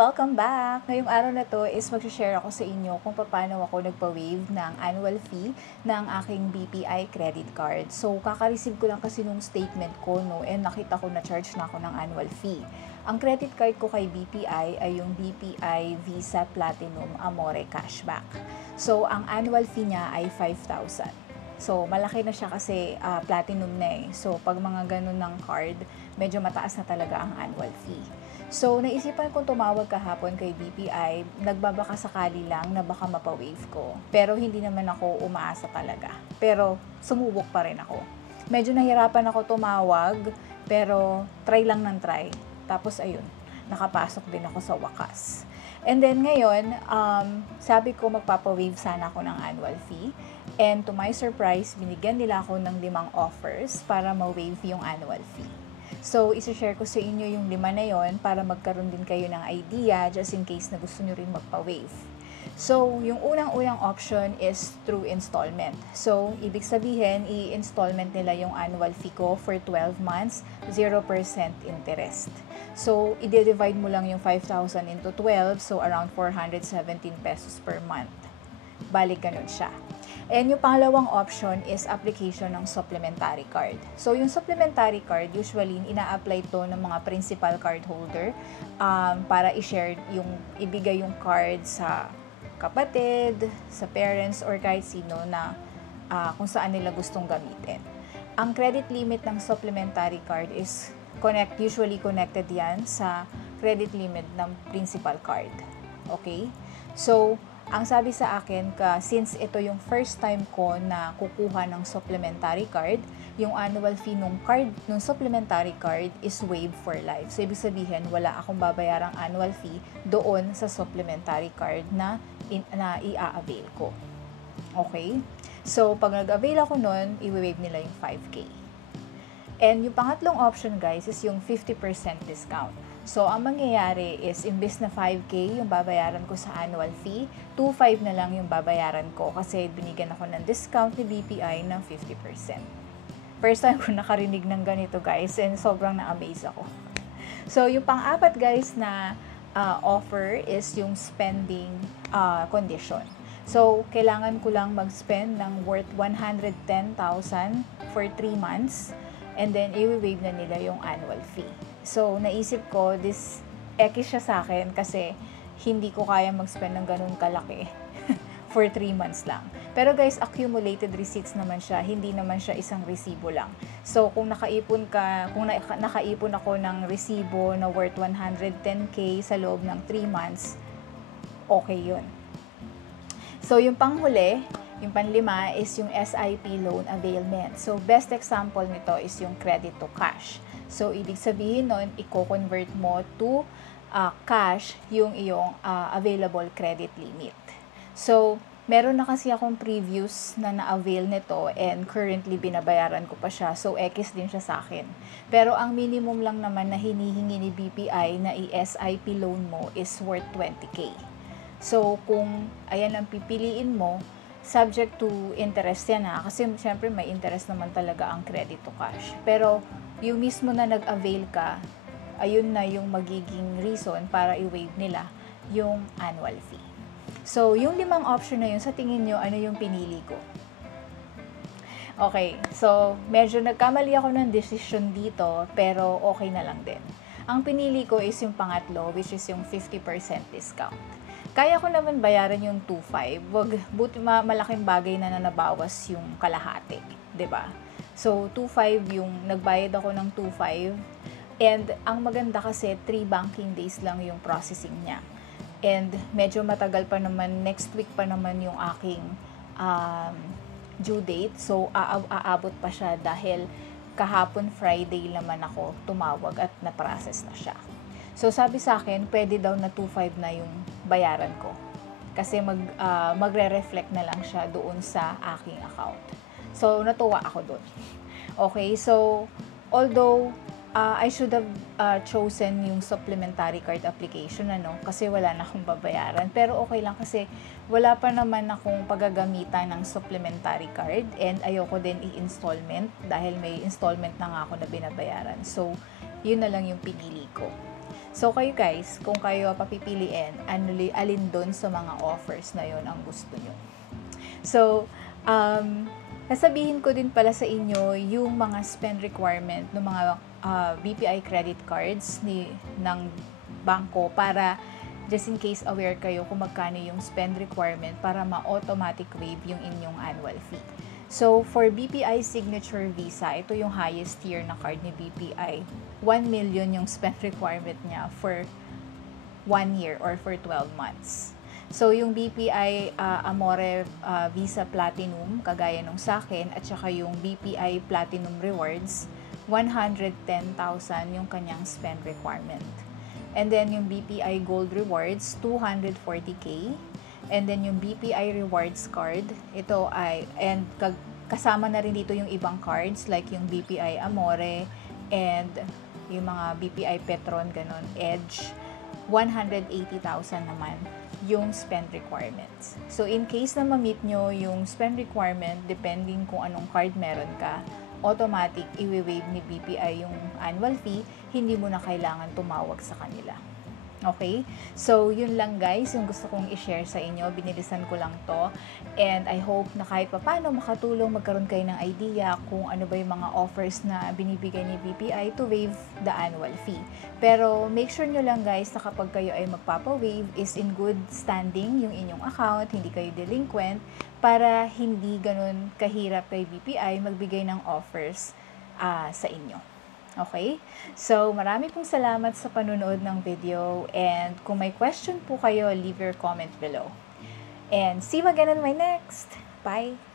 Welcome back! Ngayong araw na to is mag-share ako sa inyo kung paano ako nagpa-waive ng annual fee ng aking BPI credit card. So, kaka-receive ko lang kasi nung statement ko, no, and nakita ko na charge na ako ng annual fee. Ang credit card ko kay BPI ay yung BPI Visa Platinum Amore Cashback. So, ang annual fee niya ay 5,000. So, malaki na siya kasi platinum na eh. So, pag mga ganun ng card, medyo mataas na talaga ang annual fee. So, naisipan kong tumawag kahapon kay BPI, nagbabaka sakali lang na baka mapa-waive ko. Pero hindi naman ako umaasa talaga. Pero, sumubok pa rin ako. Medyo nahirapan ako tumawag, pero try lang ng try. Tapos, ayun, nakapasok din ako sa wakas. And then, ngayon, sabi ko magpapa-waive sana ako ng annual fee. And to my surprise, binigyan nila ako ng 5 offers para ma-waive yung annual fee. So, isi-share ko sa inyo yung 5 na yon para magkaroon din kayo ng idea just in case na gusto nyo rin magpa-waive. So, yung unang-unang option is through installment. So, ibig sabihin, i-installment nila yung annual fee ko for 12 months, 0% interest. So, i-divide mo lang yung 5,000 into 12, so around 417 pesos per month. Balik ganun siya. And yung pangalawang option is application ng supplementary card. So, yung supplementary card, usually, ina-apply to ng mga principal card holder para i-share ibigay yung card sa kapatid, sa parents, or kahit sino na kung saan nila gustong gamitin. Ang credit limit ng supplementary card is usually connected yan sa credit limit ng principal card. Okay? So, ang sabi sa akin, since ito yung first time ko na kukuha ng supplementary card, yung annual fee nung supplementary card is waived for life. So, ibig sabihin, wala akong babayarang annual fee doon sa supplementary card na i-avail ko. Okay? So, pag nag-avail ako nun, i-waive nila yung 5K. And yung pangatlong option, guys, is yung 50% discount. So, ang mangyayari is, imbes na 5K yung babayaran ko sa annual fee, 2,500 na lang yung babayaran ko kasi binigyan ako ng discount ni BPI ng 50%. First time ko nakarinig ng ganito, guys, and sobrang na-amaze ako. So, yung pang-apat, guys, na offer is yung spending condition. So, kailangan ko lang mag-spend ng worth 110,000 for 3 months and then i-waive na nila yung annual fee. So, naisip ko, siya sa akin kasi hindi ko kaya mag-spend ng ganun kalaki for 3 months lang. Pero guys, accumulated receipts naman siya, hindi naman siya isang resibo lang. So, kung nakaipon ako ng resibo na worth 110K sa loob ng 3 months, okay yun. So, yung panghuli, yung panlima is yung SIP loan availment. So, best example nito is yung credit to cash. So, ibig sabihin nun, i-convert mo to cash yung iyong available credit limit. So, meron na kasi akong previous na na-avail nito and currently binabayaran ko pa siya. So, X din siya sa akin. Pero ang minimum lang naman na hinihingi ni BPI na i-SIP loan mo is worth 20K. So, kung ayan ang pipiliin mo, subject to interest yan kasi syempre may interest naman talaga ang credit to cash. Pero yung mismo na nag-avail ka, ayun na yung magiging reason para i-waive nila yung annual fee. So, yung 5 option na yun, sa tingin nyo, ano yung pinili ko? Okay, so medyo nagkamali ako ng decision dito, pero okay na lang din. Ang pinili ko is yung pangatlo, which is yung 50% discount. Kaya ko naman bayaran yung 2,500. Malaking bagay na nabawas yung kalahati, 'di ba? So 2,500 yung nagbayad ako ng 2,500. And ang maganda kasi 3 banking days lang yung processing niya. And medyo matagal pa naman, next week pa naman yung aking due date. So aabot pa siya dahil kahapon Friday naman ako tumawag at na-process na siya. So, sabi sa akin, pwede daw na 2,500 na yung bayaran ko. Kasi magre-reflect na lang siya doon sa aking account. So, natuwa ako doon. Okay, so, although I should have chosen yung supplementary card application, kasi wala na akong babayaran. Pero okay lang kasi wala pa naman akong paggagamitan ng supplementary card and ayoko din i-installment dahil may installment na nga ako na binabayaran. So, yun na lang yung pinili ko. So, kayo guys, kung kayo papipiliin, alin doon sa mga offers na yon ang gusto nyo? So, sasabihin ko din pala sa inyo yung mga spend requirement ng mga BPI credit cards ng bangko para just in case aware kayo kung magkano yung spend requirement para ma-automatic waive yung inyong annual fee. So, for BPI Signature Visa, ito yung highest tier na card ni BPI. 1 million yung spend requirement niya for 1 year or for 12 months. So, yung BPI Amore Visa Platinum, kagaya nung sa akin, at saka yung BPI Platinum Rewards, 110,000 yung kanyang spend requirement. And then, yung BPI Gold Rewards, 240K. And then, yung BPI Rewards Card, ito ay, and kasama na rin dito yung ibang cards, like yung BPI Amore, and yung mga BPI Petron, ganon, Edge, 180,000 naman yung spend requirements. So, in case na ma-meet nyo yung spend requirement, depending kung anong card meron ka, automatic i-waive ni BPI yung annual fee, hindi mo na kailangan tumawag sa kanila. Okay? So, yun lang guys, yung gusto kong i-share sa inyo. Binilisan ko lang to. And I hope na kahit papano makatulong, magkaroon kayo ng idea kung ano ba yung mga offers na binibigay ni BPI to waive the annual fee. Pero make sure nyo lang guys na kapag kayo ay magpapa-waive is in good standing yung inyong account, hindi kayo delinquent, para hindi ganun kahirap kay BPI magbigay ng offers sa inyo. Okay? So, marami pong salamat sa panunood ng video, and kung may question po kayo, leave your comment below. And see you again on my next. Bye!